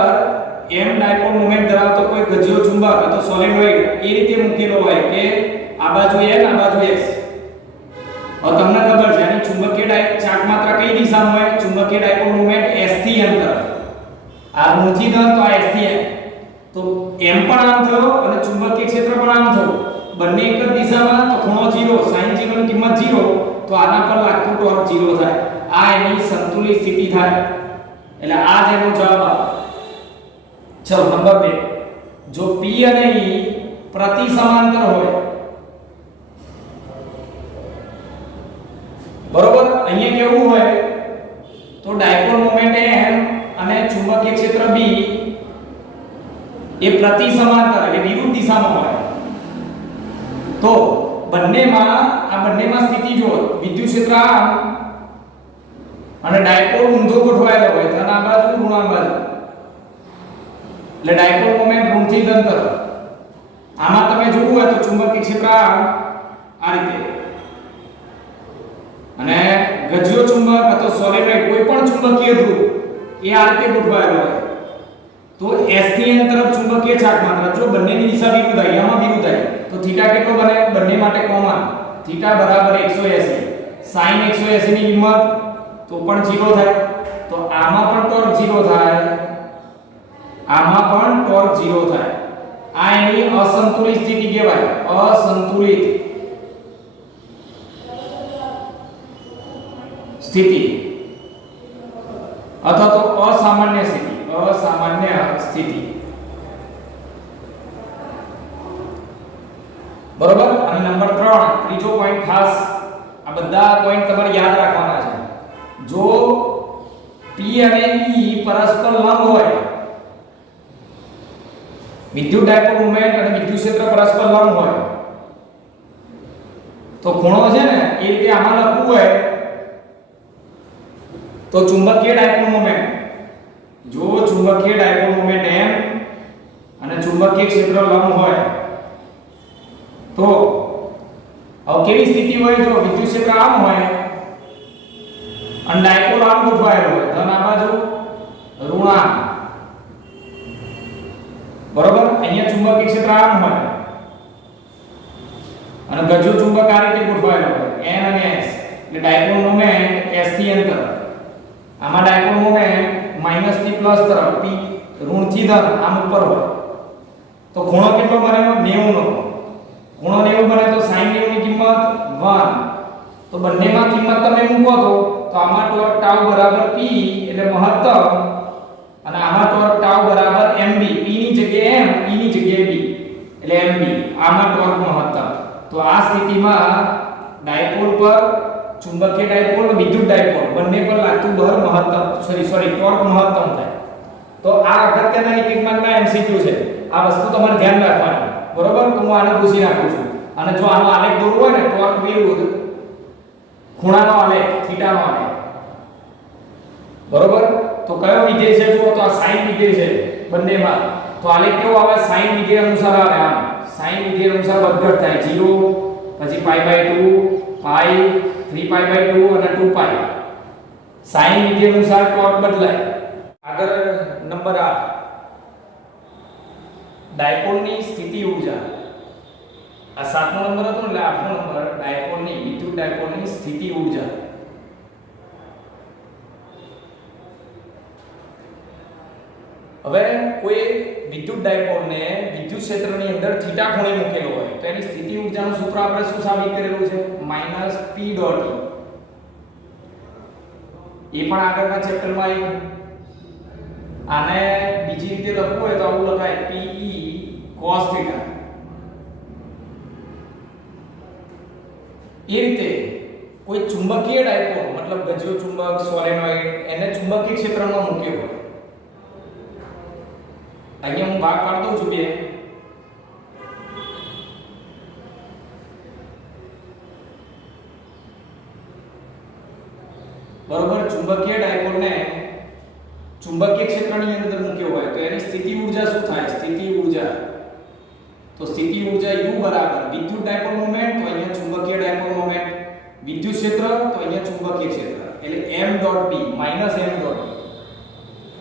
m ડાયપોલ મોમેન્ટ ધરાવતો કોઈ ગજિયો ચુંબક અથવા સોલેનોઇડ એ રીતે મૂકેલો હોય કે આ બાજુ n આ બાજુ s. હવે તમને ખબર છે આની ચુંબકીય ચાર્જ માત્રા કઈ દિશામાં હોય? ચુંબકીય ડાયપોલ મોમેન્ટ s થી n તરફ. આ ઋણથી ધન તો આ s થી n, તો m પણ આમ થયો અને ચુંબકીય ક્ષેત્ર પણ આમ થયું, બંને એક જ દિશામાં, તો ખૂણો 0, sin 0 ની કિંમત 0, તો આના પર લાગતું ટોર્ક 0 થાય. આ એની સંતુલિત સ્થિતિ થાય. એટલે આ જ એનો જવાબ આવે. ચલો નંબર 2. જો P અને E પ્રતિ સમાંતર હોય, બરોબર. અહીંયા કેવું હોય તો ડાયપોલ મોમેન્ટ m અને ચુંબકીય ક્ષેત્ર B એ પ્રતિ સમાંતર એટલે વિરુદ્ધ દિશામાં હોય તો બંનેમાં સ્થિતિ જો વિદ્યુત ક્ષેત્ર આમ અને ડાયપોલ ઊંધો ગોઠવાયેલો હોય ધન આ બાજુ ઋણ આ બાજુ એટલે ડાયપોલ મોમેન્ટ ઋણથી ધન તરફ આમાં તમે જોવું હોય તો ચુંબકીય ક્ષેત્ર આ રીતે અને ગજ્યો ચુંબક અથવા સોલેનોઇડ કોઈ પણ ચુંબકીય ધ્રુવ એ આ રીતે ગોઠવાયેલો હોય તો S થી N તરફ ચુંબકીય ચાક માત્ર જો બંનેની દિશા વિરુદ્ધ હોય આમાં વિરુદ્ધ હોય તો થીટા કેટલો બને બંને માટે કોમન થીટા બરાબર 180 sin 180 ની કિંમત તો પણ 0 થાય તો આમાં પણ ટોર્ક 0 થાય આમાં પણ ટોર્ક 0 થાય આ એની અસંતુલિત સ્થિતિ કહેવાય અસંતુલિત સ્થિતિ અથવા તો અસામાન્ય સ્થિતિ બરોબર અને નંબર 3 ત્રીજો પોઈન્ટ ખાસ આ બધા પોઈન્ટ તમારે યાદ રાખવાના છે જો P અને E પરસ્પર લંબ હોય વિદ્યુત ડાયપોલ મોમેન્ટ અને વિદ્યુત ક્ષેત્ર પરસ્પર લંબ હોય તો ખૂણો છે ને એ રીતે આમાં લખવું હોય તો ચુંબકીય ડાયપોલ મોમેન્ટ જો ચુંબકીય ડાયપોલ મોમેન્ટ m અને ચુંબકીય ક્ષેત્ર લંબ હોય તો હવે કેવી સ્થિતિ હોય જો વિદ્યુત ક્ષેત્ર આમ હોય અને ડાયપોલ આમ ગોઠવાયેલો હોય ધન આ બાજુ ઋણ આમ બરોબર અહીંયા ચુંબકીય ક્ષેત્ર આમ હોય અને ગજ્જો ચુંબક આ રીતે ગોઠવાયેલો હોય n અને s એટલે ડાયપોલ મોમેન્ટ s થી n તરફ આમાં ડાયપોલ મોમેન્ટ માઈનસ થી પ્લસ તરફ p ઋણ થી ધન આમ ઉપર હોય તો ખૂણો કેટલો બનેલો 90 નો ખૂણો 90 બને તો sin 90 ની કિંમત 1 તો બંનેમાં કિંમત તમે મૂકો તો આમાં ટોર્ક ટાઉ બરાબર p એટલે મહત્તમ અને આમાં ટોર્ક ટાઉ બરાબર mb p ની જગ્યાએ m e ની જગ્યાએ b એટલે mb આમાં ટોર્ક મહત્તમ તો આ સ્થિતિમાં ડાયપોલ પર ચુંબકીય ડાયપોલ વિદ્યુત ડાયપોલ બંને પર લાગતું બળ મહત્તમ ટોર્ક મહત્તમ થાય તો આ અગત્યના એક માર્કના એમસીક્યુ છે આ વસ્તુ તમારે ધ્યાન રાખવાની બરોબર તો હું આને પૂછી નાખું છું અને જો આનો આલેખ દોરવો હોય ને ટોર્ક વિરુદ્ધ ખૂણાનો આલેખ થીટાનો આલેખ બરોબર તો કયો વિધેય છે જો તો આ sin વિધેય છે બંનેમાં તો આલેખ કેવો આવે sin વિધેય અનુસાર આવે આમ sin વિધેય અનુસાર વધઘટ થાય 0 પછી π/2 પાઈ 3π/2 અને 2π sin વિધેય અનુસાર ટોર્ક બદલાય આગળ નંબર 8 ડાયપોલની સ્થિતિ ઊર્જા આ 7મો નંબર હતો એટલે 8મો નંબર ડાયપોલની વિદ્યુત ડાયપોલની સ્થિતિ ઊર્જા હવે કોઈ વિદ્યુત ડાયપોલને વિદ્યુત ક્ષેત્રની અંદર થીટા ખૂણે મૂકેલો હોય તો એની સ્થિતિ ઊર્જાનું સૂત્ર આપણે શું સાબિત કરેલું છે -p ડોટ એ પણ આગળના ચેપ્ટરમાં આવ્યું આને બીજી રીતે લખવું હોય તો આવું લખાય pe cos થીટા એ રીતે કોઈ ચુંબકીય ડાયપોલ મતલબ ગજ્યો ચુંબક સોલેનોઇડ એને ચુંબકીય ક્ષેત્રમાં મૂક્યો હોય અહીંયા હું ભાગ પાડ દઉં છું બે બરોબર ચુંબકીય ડાયપોલને ચુંબકીય ક્ષેત્રની અંદર મૂક્યો હોય તો એની સ્થિતિ ઊર્જા શું થાય સ્થિતિ ઊર્જા તો સ્થિતિ ઊર્જા u બરાબર વિદ્યુત ડાયપોલ મોમેન્ટ તો અહીંયા ચુંબકીય ડાયપોલ મોમેન્ટ વિદ્યુત ક્ષેત્ર તો અહીંયા ચુંબકીય ક્ષેત્ર એટલે m dot b minus m dot b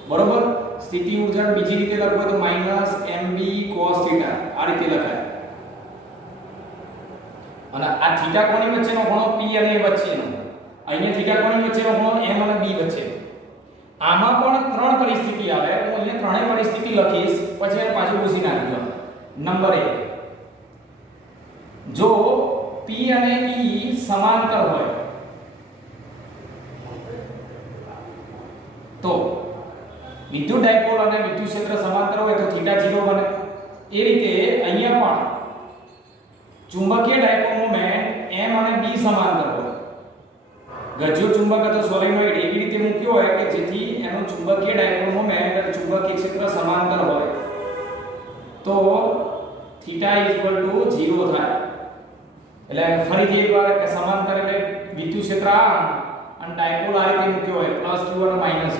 બરોબર સ્થિતિ ઊર્જા બીજી રીતે લખવો તો -mb cos થીટા આ રીતે લખાય અને આ થીટા કોની વચ્ચેનો ખૂણો p અને a વચ્ચેનો અહીંયા થીટા કોની વચ્ચેનો ખૂણો m અને b વચ્ચે આમાં પણ ત્રણ પરિસ્થિતિ આવે હું અહીંયા ત્રણેય પરિસ્થિતિ લખીશ પછી એને પાછું પૂછી નાખજો નંબર 1 જો p અને e સમાંતર હોય તો વિદ્યુત ડાયપોલ અને વિદ્યુત ક્ષેત્ર સમાંતર હોય તો થીટા 0 બને એ રીતે અહીંયા પણ ચુંબકીય ડાયપોલ મોમેન્ટ m અને b સમાંતર હોય ગજ્યો ચુંબક અથવા સોલેનોઇડ એવી રીતે મૂક્યો હોય કે જેથી એનો ચુંબકીય ડાયપોલ મોમેન્ટ અને ચુંબકીય ક્ષેત્ર સમાંતર હોય તો થીટા ઇક્વલ ટુ 0 થાય. એટલે ફરીથી એકવાર કે સમાંતર એટલે વિદ્યુત ક્ષેત્ર આ અને ડાયપોલ આ રીતે મૂક્યો હોય +q અને -q.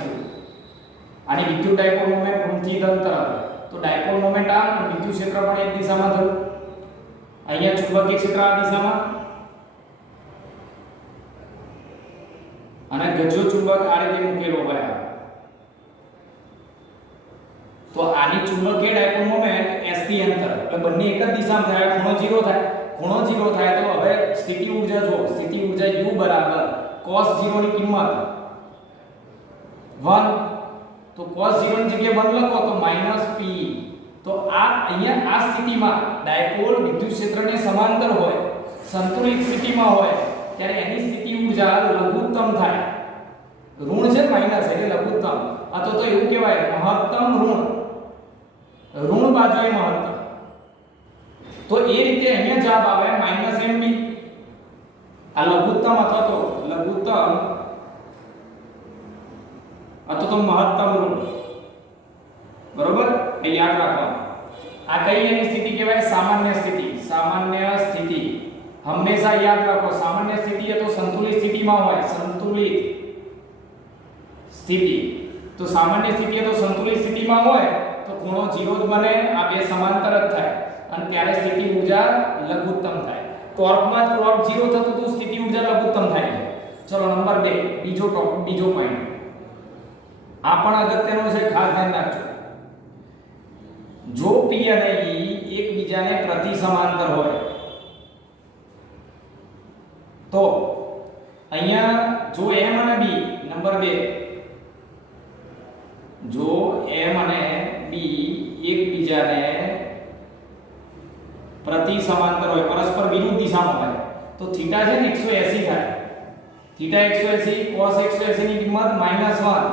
આની વિદ્યુત ડાયપોલ મોમેન્ટ ઋણથી ધન તરફ, તો ડાયપોલ મોમેન્ટ આ અને વિદ્યુત ક્ષેત્ર પણ એક દિશામાં થયું. અહીંયા ચુંબકીય ક્ષેત્ર આ દિશામાં અને ગજ્જો ચુંબક આ રીતે મૂકેલો હોય. તો આની ચુંબકીય ડાયપોલ મોમેન્ટ s થી n તરફ, એટલે બંને એક જ દિશામાં થાય, ખૂણો 0 થાય. ખૂણો 0 થાય તો હવે સ્થિતિ ઊર્જા જો, સ્થિતિ ઊર્જા u બરાબર cos 0 ની કિંમત 1, તો cos 0 ની જગ્યાએ 1 લખો તો -p. તો આ અહીંયા આ સ્થિતિમાં ડાયપોલ વિદ્યુત ક્ષેત્રને સમાંતર હોય, સંતુલિત સ્થિતિમાં હોય ત્યારે એની સ્થિતિ ઊર્જા લઘુત્તમ થાય. ઋણ છે માઈનસ એટલે લઘુત્તમ, અથવા તો એવું કહેવાય મહત્તમ ઋણ બાજુએ મહત્તમ. તો એ રીતે અહીંયા જવાબ આવે -mb. આ લઘુત્તમ અથવા તો મહત્તમ ઋણ. બરોબર, એ યાદ રાખવાનું. આ કઈ એની સ્થિતિ કહેવાય? સામાન્ય સ્થિતિ. સામાન્ય સ્થિતિ હંમેશા યાદ રાખો. સામાન્ય સ્થિતિ એ તો સંતુલિત સ્થિતિમાં હોય, સંતુલિત સ્થિતિ. તો સામાન્ય સ્થિતિ એ તો સંતુલિત સ્થિતિમાં હોય તો ખૂણો 0 જ બને, આ બે સમાંતર જ થાય અને ત્યારે સ્થિતિ ઊર્જા લઘુત્તમ થાય. ટોર્કમાં ટોર્ક 0 થતું તો સ્થિતિ ઊર્જા લઘુત્તમ થાય છે. ચલો નંબર 2, બીજો પોઈન્ટ. આ પણ અગત્યનો છે, ખાસ ધ્યાન રાખજો. જો p અને e એકબીજાને પ્રતિ સમાંતર હોય તો અહીંયા જો m અને b, નંબર 2, જો m અને b એકબીજાને પ્રતિ સમાંતર હોય, પરસ્પર વિરુદ્ધ દિશામાં હોય તો થીટા છે ને 180 થાય. થીટા 180 cos 180 ની કિંમત -1.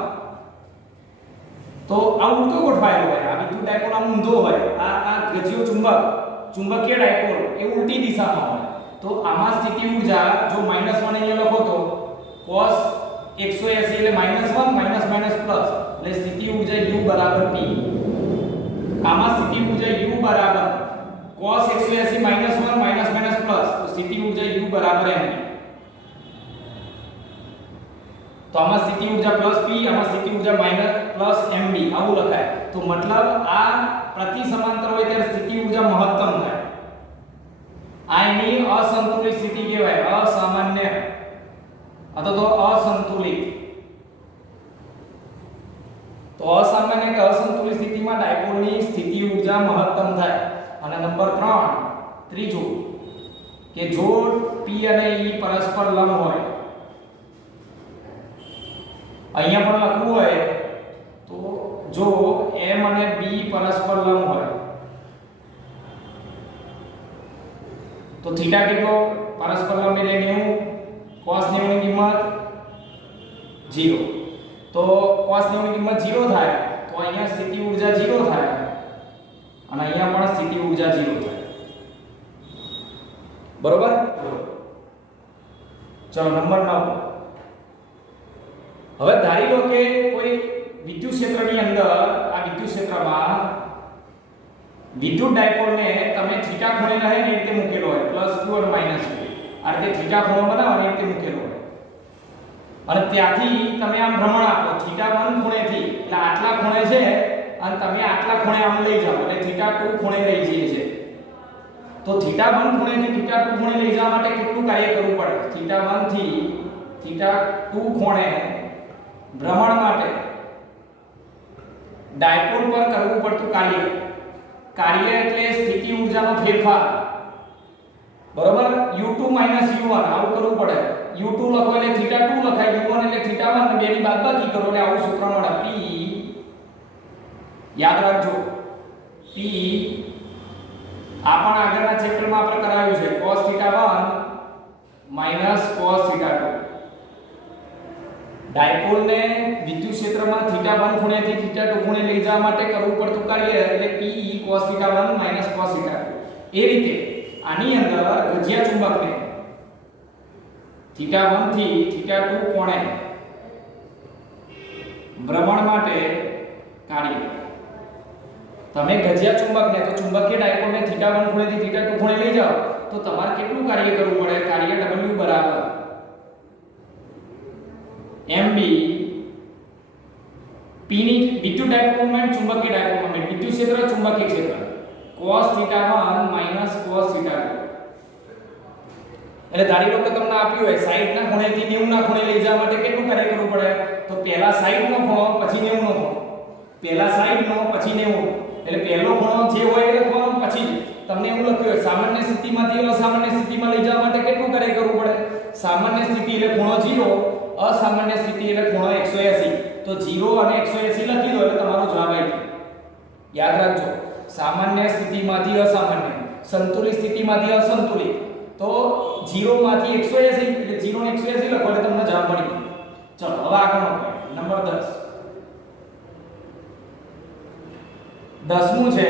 તો આ ઉલટો ગોઠવાયેલો હોય, આ વિદ્યુત ડાયપોલ આમ ઊંધો હોય, આ ગજ્યો ચુંબકીય ડાયપોલ એ ઉલટી દિશામાં હોય. તો આમાં સ્થિતિ ઊર્જા જો -1 અહીંયા લખો તો cos 180 એટલે -1 પ્લસ, એટલે સ્થિતિ ઊર્જા u બરાબર p. આમાં સ્થિતિ ઊર્જા u બરાબર cos 180 -1 પ્લસ, તો સ્થિતિ ઊર્જા u બરાબર mp. તો આમાં સ્થિતિ ઊર્જા +p, આમાં સ્થિતિ ઊર્જા +mb આવું લખાય. તો મતલબ આ પ્રતિ સમાંતર હોય ત્યારે સ્થિતિ ઊર્જા મહત્તમ થાય. આ એની અસંતુલિત સ્થિતિ કહેવાય, અસામાન્ય અથવા તો અસંતુલિત. તો અસામાન્ય કે અસંતુલિત સ્થિતિમાં ડાયપોલની સ્થિતિ ઊર્જા મહત્તમ થાય. અને નંબર 3, ત્રીજું કે જો p અને e પરસ્પર લંબ હોય, અહીંયા પણ લખવું હોય તો જો m અને b પરસ્પર લંબ હોય તો થીટા કેટલો? પરસ્પર લંબ એટલે 90, cos 90 ની કિંમત 0. તો cos 90 ની કિંમત 0 થાય તો અહીંયા સ્થિતિ ઊર્જા 0 થાય અને અહીંયા પણ સ્થિતિ ઊર્જા 0 થાય. બરોબર? ચલો નંબર 9. હવે ધારી લો કે કોઈ વિદ્યુત ક્ષેત્રની અંદર, આ વિદ્યુત ક્ષેત્રમાં વિદ્યુત ડાયપોલને તમે થીટા ખૂણે રહે ને એ રીતે મૂકેલો હોય, +q અને -q. આ રીતે થીટા ખૂણો બનાવો ને એ રીતે મૂકેલો હોય અને ત્યાંથી તમે આમ ભ્રમણ આપો θ1 ખૂણેથી, એટલે આટલા ખૂણે છે અને તમે આટલા ખૂણે આમ લઈ જાઓ એટલે θ2 ખૂણે લઈ જઈએ છે. તો θ1 ખૂણેથી θ2 ખૂણે લઈ જવા માટે કેટલું કાર્ય કરવું પડે? θ1 થી θ2 ખૂણે ભ્રમણ માટે ડાયપોલ પર કરવું પડતું કાર્ય એટલે સ્થિતિ ઊર્જાનો ફેરફાર. બરોબર? u2 - u1 આવું કરવું પડે. u2 લખો એટલે θ2 લખાય, u1 એટલે θ1 ને બેની બાદબાકી કરો એટલે આવું સૂત્ર મળે. p યાદ રાખજો, p આ પણ આગળના ચેપ્ટરમાં આપણે કરાવ્યું છે, cos θ1 - cos θ2. ડાયપોલને વિદ્યુત ક્ષેત્રમાં θ1 ખૂણેથી θ2 ખૂણે લઈ જવા માટે કરવું પડતું કાર્ય એટલે p cos θ1 - cos θ2. એ રીતે આની અંદર ગજિયા ચુંબકને θ1 થી θ2 કોણે ભ્રમણ માટે કાર્ય તમે ગજિયા ચુંબકને તો ચુંબકીય ડાયપોલને θ1 ખૂણેથી θ2 ખૂણે લઈ જાઓ તો તમારે કેટલું કાર્ય કરવું પડે? કાર્ય W બરાબર mb p ની વિદ્યુત ડાયપોલ મોમેન્ટ, ચુંબકીય ડાયપોલ મોમેન્ટ, વિદ્યુત ક્ષેત્ર, ચુંબકીય ક્ષેત્ર cos θ1 cos θ2. એટલે ધારી લો કે તમને આપ્યું હોય 60 ના ખૂણેથી 90 ના ખૂણે લઈ જવા માટે કેટલું કાર્ય કરવું પડે? તો પહેલા 60 નો ખૂણો પછી 90 નો ખૂણો, પહેલા 60 નો પછી 90. એટલે પહેલો ખૂણો જે હોય એ લખવાનો, પછી તમને એવું લખ્યું હોય સામાન્ય સ્થિતિમાંથી અસામાન્ય સ્થિતિમાં લઈ જવા માટે કેટલું કાર્ય કરવું પડે? સામાન્ય સ્થિતિ એટલે ખૂણો 0, અસામાન્ય સ્થિતિ એટલે ખૂણો 180. તો 0 અને 180 લખી દો એટલે તમારો જવાબ આવી ગયો. યાદ રાખજો, સામાન્ય સ્થિતિમાંથી અસામાન્ય, સંતુલિત સ્થિતિમાંથી અસંતુલિત. તો 0 માંથી 180 એટલે 0 ને 180 લખો એટલે તમને જવાબ મળી ગયો. ચલો હવે આગળનો પોઈન્ટ નંબર 10. 10મું છે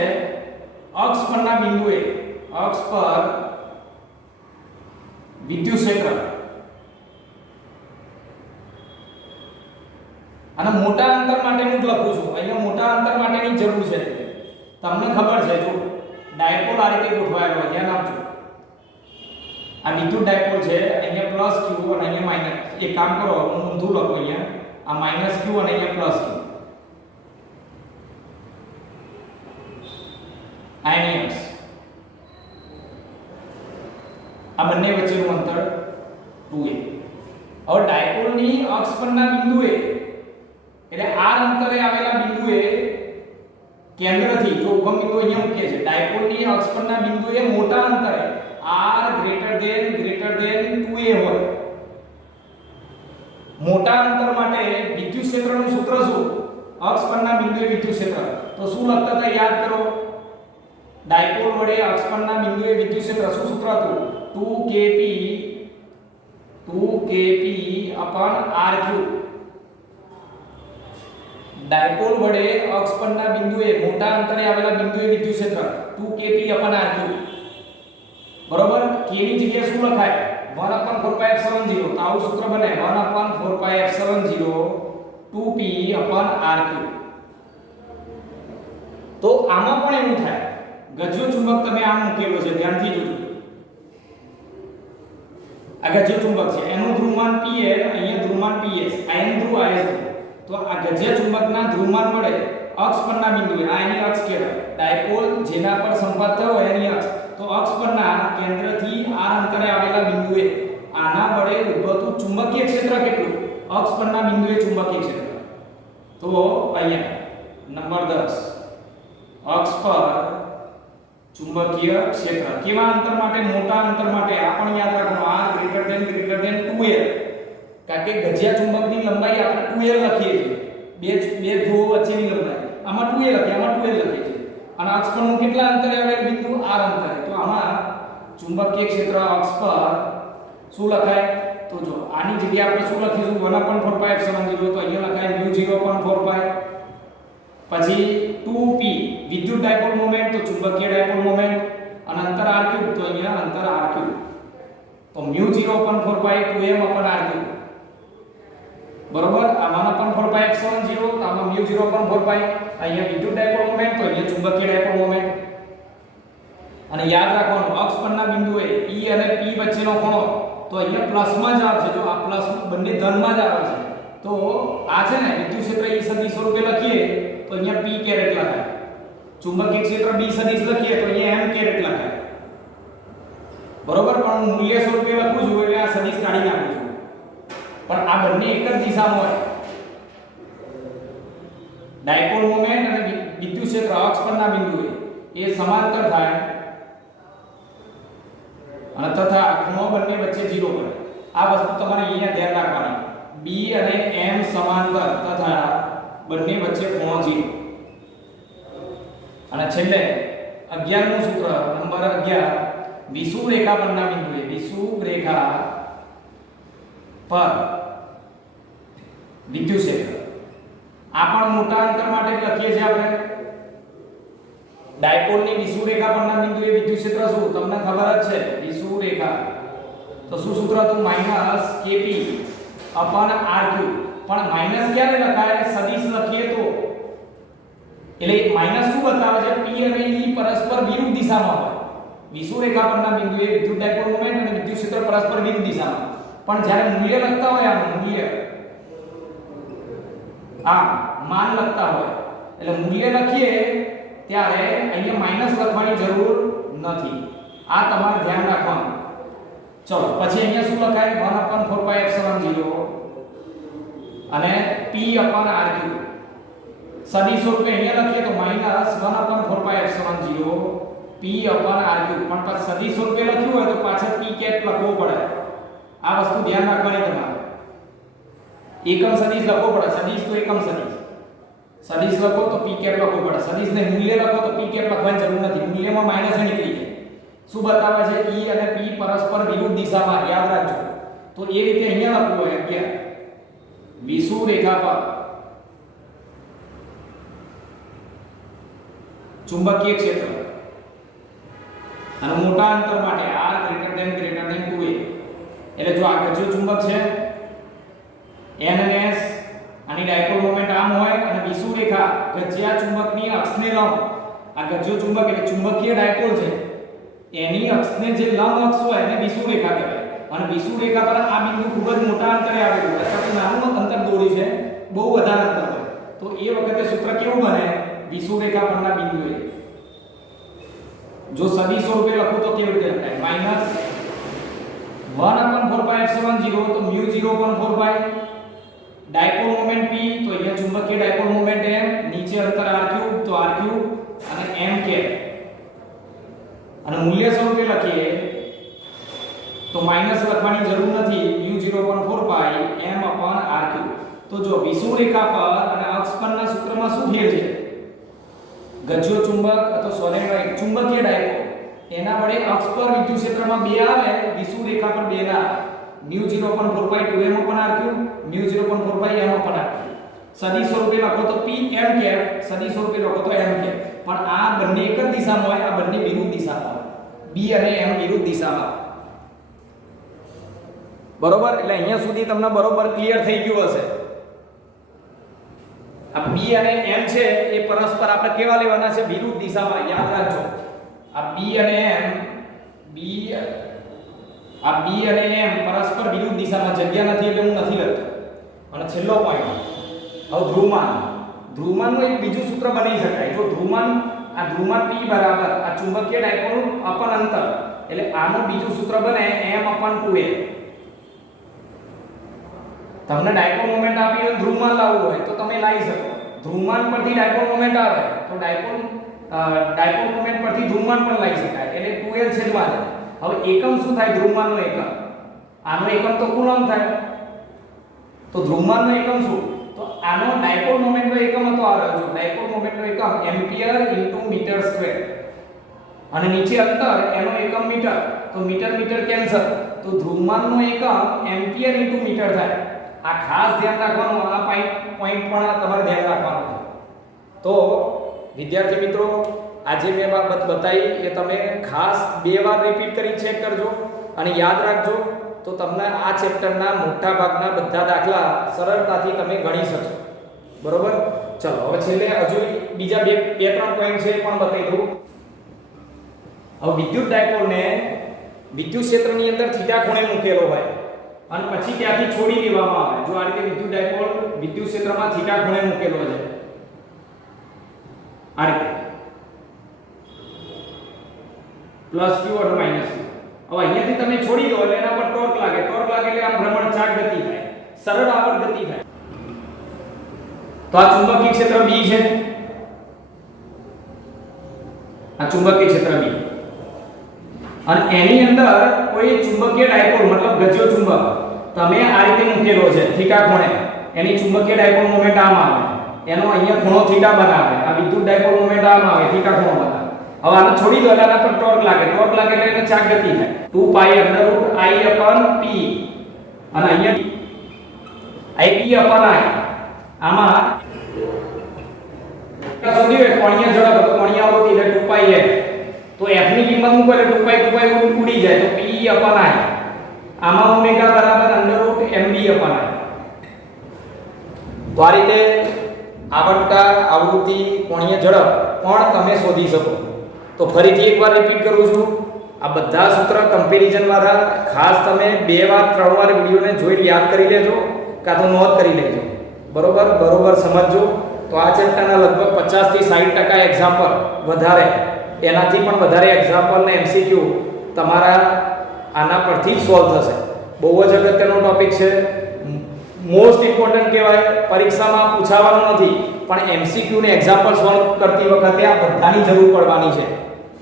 અક્ષ પરના બિંદુએ, અક્ષ પર વિદ્યુત ક્ષેત્ર. અને મોટા અંતર માટેનું જ લખું છું. અહીંયા મોટા અંતર માટેની જરૂર છે. તમને ખબર છે જો ડાયપોલ આ રીતે ગોઠવાયેલો હોય, ધ્યાન આપજો. આ વિદ્યુત ડાયપોલ છે, અહીંયા q અને અહીંયા માઈનસ. એક કામ કરો, હું ઊંધું લખું, અહીંયા આ q અને અહીંયા q. આયનિયસ આ બંને વચ્ચેનું અંતર 2a. હવે ડાયપોલની અક્ષ પરના બિંદુએ એટલે r અંતરે આવેલા બિંદુએ કેન્દ્રથી જો ઉગમ બિંદુ અહીંયા મૂકીએ છે, ડાયપોલની અક્ષ પરના બિંદુએ મોટા અંતરે r greater than 2a હોય. મોટા અંતર માટે વિદ્યુત ક્ષેત્રનું સૂત્ર શું? અક્ષ પરના બિંદુએ વિદ્યુત ક્ષેત્ર. તો શું લખતા હતા યાદ કરો? ડાયપોલ વડે અક્ષ પરના બિંદુએ વિદ્યુત ક્ષેત્ર શું સૂત્ર હતું? 2kp r3. ડાયપોલ વડે અક્ષ પરના બિંદુએ મોટા અંતરે આવેલા બિંદુએ વિદ્યુત ક્ષેત્ર 2kp r3. બરોબર? k ની જગ્યાએ શું લખાય? 1/4π/0. તો આવું સૂત્ર બને 1/4π/0 2p r3. તો આમાં પણ એવું થાય. ગજ્યો ચુંબક તમે આમ મૂકેલો છે, ધ્યાનથી જોજો. આ ગજ્યો ચુંબક છે, એનું ધ્રુવમાન pl, અહીંયા ધ્રુવમાન ps, આ n ધ્રુવ આ s ધ્રુવ. તો આ ગજ્યા ચુંબકના ધ્રુવમાન વડે અક્ષ પરના બિંદુએ, આ એની અક્ષ કહેવાય. ડાયપોલ જેના પર સંપાત થયો હોય એની અક્ષ. તો અક્ષ પરના કેન્દ્રથી r અંતરે આવેલા બિંદુએ આના વડે ઉદ્ભવતું ચુંબકીય ક્ષેત્ર કેટલું? અક્ષ પરના બિંદુએ ચુંબકીય ક્ષેત્ર. તો અહીંયા નંબર 10 અક્ષ પર ચુંબકીય ક્ષેત્ર કેવા અંતર માટે? મોટા અંતર માટે. આ પણ યાદ રાખવાનું, r greater than 2l. કારણ કે ગજિયા ચુંબકની લંબાઈ આપણે 2l લખીએ છીએ, બે ધ્રુવો વચ્ચેની લંબાઈ. આમાં 2l લખીએ, આમાં 2l લખીએ છીએ. અને અક્ષ પરનું કેટલા અંતરે આવેલ બિંદુ? r અંતરે. તો આમાં ચુંબકીય ક્ષેત્ર અક્ષ પર શું લખાય? તો જો આની જગ્યાએ આપણે શું લખીશું? 1/4π/0. તો અહીંયા લખાય μ0/4π. પછી 2p વિદ્યુત ડાયપોલ મોમેન્ટ, તો ચુંબકીય ડાયપોલ મોમેન્ટ, અને અંતર r3. તો અહીંયા અંતર r3. તો μ0/4π 2m/r3. બરોબર? આ 1/4π/0. તો આમાં μ0/4π. અહીંયા વિદ્યુત ડાયપોલ મોમેન્ટ, તો અહીંયા ચુંબકીય ડાયપોલ મોમેન્ટ. અને યાદ રાખવાનું, અક્ષ પરના બિંદુએ e અને p વચ્ચેનો ખૂણો તો અહીંયા પ્લસમાં જ આવશે. જો આ પ્લસ બંને ધનમાં જ આવે છે. તો આ છે ને વિદ્યુત ક્ષેત્ર e સદિશ સ્વરૂપે લખીએ તો અહીંયા p કેરેટ લખાય. ચુંબકીય ક્ષેત્ર b સદિશ લખીએ તો અહીંયા m કેરેટ લખાય. બરોબર? પણ હું મૂલ્ય સ્વરૂપે લખું છું એટલે આ સદિશ કાઢી નાખું છું. પણ આ બંને એક જ દિશામાં હોય. ડાયપોલ મોમેન્ટ અને વિદ્યુત ક્ષેત્ર અક્ષ પરના બિંદુએ એ સમાંતર થાય અને તથા ખૂણો બંને વચ્ચે 0 બને. આ વસ્તુ તમારે અહીંયા ધ્યાન રાખવાની. b અને m સમાંતર તથા બંને વચ્ચે ખૂણો 0. અને છેલ્લે 11મું સૂત્ર નંબર 11 વિષુવ રેખા પરના બિંદુએ, વિષુવ રેખા પર વિદ્યુત ક્ષેત્ર. આ પણ મોટા અંતર માટે લખીએ છીએ આપણે. ડાયપોલની વિષુવ રેખા પરના બિંદુએ વિદ્યુત ક્ષેત્ર શું? તમને ખબર જ છે, વિષુવ રેખા. તો શું સૂત્ર હતું? -kp r3. પણ માઈનસ ક્યારે લખાય? સદિશ લખીએ તો એટલે માઈનસ શું બતાવે છે? p અને e પરસ્પર વિરુદ્ધ દિશામાં હોય. વિષુવરેખા પરના બિંદુએ વિદ્યુત ડાયપોલ મોમેન્ટ અને વિદ્યુત ક્ષેત્ર પરસ્પર વિરુદ્ધ દિશામાં. પણ જ્યારે મૂલ્ય લખતા હોય, આ મૂલ્ય આ માન લખતા હોય એટલે મૂલ્ય લખીએ ત્યારે અહીંયા માઈનસ લખવાની જરૂર નથી. આ તમારે ધ્યાન રાખવાનું. ચલો પછી અહીંયા શું લખાય? 1/4πε0 અને p/r3. સદિશો રૂપે અહીંયા લખીએ તો -1/4πε0 p/r3. પણ પછી સદિશો રૂપે લખ્યું હોય તો પાછળ p કેપ લખવો પડે. આ વસ્તુ ધ્યાન રાખવાની તમારે. એકમ સદિશ લખવો પડે. સદિશ તો એકમ સદિશ. સદિશ લખો તો p કેપ લખવો પડે. સદિશને મૂલ્ય લખો તો p કેપ લખવાની જરૂર નથી. મૂલ્યમાં માઈનસ નીકળી જાય. શું બતાવે છે? e અને p પરસ્પર વિરુદ્ધ દિશામાં. યાદ રાખજો. તો એ રીતે અહીંયા લખવું હોય 11 વિષુવરેખા પર ચુંબકીય ક્ષેત્ર અને મોટા અંતર માટે r > 2a. એટલે જો આ ગજ્યો ચુંબક છે n અને s, આની ડાયપોલ મોમેન્ટ આમ હોય અને વિષુવરેખા ગજ્યા ચુંબકની અક્ષને લંબ. આ ગજ્યો ચુંબક એટલે ચુંબકીય ડાયપોલ છે, એની અક્ષને જે લંબ અક્ષ હોય એને વિષુવરેખા કહેવાય. અને વિષુવરેખા પર આ બિંદુ ખૂબ જ મોટા અંતરે આવેલું હોય. અથવા નાનું અંતર દોર્યું છે, બહુ વધારે અંતર હોય તો એ વખતે સૂત્ર કેવું બને? વિષુવરેખા પરના બિંદુએ જો સદિશો રૂપે લખું તો કેવી રીતે લખાય? -1/4πε0 તો μ0/4π. ડાયપોલ મોમેન્ટ p તો અહીંયા ચુંબકીય ડાયપોલ મોમેન્ટ m, નીચે અંતર r3 તો r3 અને m કેપ. અને મૂલ્ય સ્વરૂપે લખીએ તો માઈનસ લખવાની જરૂર નથી. μ0/4π m/r3. તો જો વિષુવરેખા પર અને અક્ષ પરના સૂત્રમાં શું ફેર છે? ગજ્યો ચુંબક અથવા સોલેનોઇડ ચુંબકીય ડાયપોલ એના વડે અક્ષ પર વિદ્યુત ક્ષેત્રમાં 2 આવે, વિષુવરેખા પર 2 ના. μ0/4π 2m/r3 μ0/4π m/r3. સદિશો રૂપે લખો તો p m કેપ, સદિશો રૂપે લખો તો m કેપ. પણ આ બંને એક જ દિશામાં હોય, આ બંને વિરુદ્ધ દિશામાં હોય. b અને m વિરુદ્ધ દિશામાં. બરોબર? એટલે અહીંયા સુધી તમને બરોબર ક્લિયર થઈ ગયું હશે. આ b અને m છે એ પરસ્પર આપણે કેવા લેવાના છે? વિરુદ્ધ દિશામાં. યાદ રાખજો. આ b અને m પરસ્પર વિરુદ્ધ દિશામાં. જગ્યા નથી એટલે હું નથી લખતો. અને છેલ્લો પોઈન્ટ હવે ધ્રુવમાન. ધ્રુવમાનનું એક બીજું સૂત્ર બની શકાય. જો ધ્રુવમાન p બરાબર આ ચુંબકીય ડાયપોલનું અપન અંતર એટલે આનું બીજું સૂત્ર બને m/2a. તમને ડાયપોલ મોમેન્ટ આપી હોય ધ્રુવમાન લાવવું હોય તો તમે લાવી શકો. ધ્રુવમાન પરથી ડાયપોલ મોમેન્ટ આવે તો ડાયપોલ મોમેન્ટ પરથી ધ્રુવમાન પણ લાવી શકાય. એટલે 2l છેદમાં જાય. હવે એકમ શું થાય? ધ્રુવમાનનો એકમ. આનો એકમ તો કુલમ્બ થાય. તો ધ્રુવમાનનો એકમ શું? તો આનો ડાયપોલ મોમેન્ટનો એકમ હતો આ રહ્યો. ડાયપોલ મોમેન્ટનો એકમ એમ્પિયર * મીટર સ્ક્વેર. અને નીચે અંતર એનો એકમ મીટર. તો મીટર કેન્સલ. તો ધ્રુવમાનનો એકમ એમ્પિયર * મીટર થાય. આ ખાસ ધ્યાન રાખવાનું. આ પોઈન્ટ પણ તમારે ધ્યાન રાખવાનું છે. તો વિદ્યાર્થી મિત્રો, આજે મેં બાબત બતાવી એ તમે ખાસ 2 વાર રિપીટ કરી ચેક કરજો અને યાદ રાખજો. તો તમને આ ચેપ્ટરના મોટા ભાગના બધા દાખલા સરળતાથી તમે ગણી શકશો. બરોબર? ચલો હવે છેલ્લે હજુ બીજા બે ત્રણ પોઈન્ટ છે પણ બતાવી દઉં. હવે વિદ્યુત ડાયપોલને વિદ્યુત ક્ષેત્રની અંદર થીટા ખૂણે મૂકેલો હોય અને પછી ત્યાંથી છોડી દેવામાં આવે. જો આ રીતે વિદ્યુત ડાયપોલ વિદ્યુત ક્ષેત્રમાં થીટા ખૂણે મૂકેલો છે આ રીતે +q અને -q. હવે અહીંયાથી તમે છોડી દો એટલે એના પર ટોર્ક લાગે. ટોર્ક લાગે એટલે આમ ભ્રમણ ચાક ગતિ થાય, સરળ આવર્ત ગતિ થાય. તો આ ચુંબકીય ક્ષેત્ર B છે. આ ચુંબકીય ક્ષેત્ર B અને એની અંદર કોઈ ચુંબકીય ડાયપોલ મતલબ ગજ્યો ચુંબક તમે આ રીતે મૂકેલો છે થીટા ખૂણે. એની ચુંબકીય ડાયપોલ મોમેન્ટ આમ આવે, એનો અહીંયા ખૂણો થીટા બનાવે. આ વિદ્યુત ડાયપોલ મોમેન્ટ આમ આવે, થીટા ખૂણો બનાવે. હવે આને છોડી દો એટલે આના પર ટોર્ક લાગે. ટોર્ક લાગે એટલે એને ચાક ગતિ થાય. 2π √I/p અને અહીંયા IP/I. આમાં શોધ્યું હોય કોણીય ઝડપ તો કોણીય આવૃત્તિ એટલે 2πf. તો f ની કિંમત મૂકો એટલે 2π ઉડી જાય તો P/I. આમાં ઓમેગા બરાબર √MB/I. તો આ રીતે આવર્તકાળ, આવૃત્તિ, કોણીય ઝડપ પણ તમે શોધી શકો. તો ફરીથી એકવાર રિપીટ કરું છું. આ બધા સૂત્ર કમ્પેરિઝન વાળા ખાસ તમે 2 વાર 3 વાર વિડીયોને જોઈ યાદ કરી લેજો કાં તો નોંધ કરી લેજો. બરોબર સમજજો. તો આ ચેપ્ટરના લગભગ 50 થી 60% એક્ઝામ્પલ વધારે, એનાથી પણ વધારે એક્ઝામ્પલ ને એમસીક્યુ તમારા આના પરથી જ સોલ્વ થશે. બહુ જ અગત્યનો ટોપિક છે. મોસ્ટ ઇમ્પોર્ટન્ટ કહેવાય. પરીક્ષામાં પૂછાવાનું નથી પણ એમસીક્યુ ને એક્ઝામ્પલ સોલ્વ કરતી વખતે આ બધાની જરૂર પડવાની છે.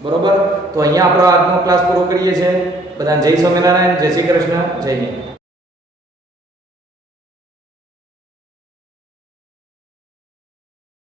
બરોબર. તો અહીંયા આપણો આજનો ક્લાસ પૂરો કરીએ છીએ. બધાને જય સ્વામિનારાયણ, જય શ્રી કૃષ્ણ, જય હિન્દ.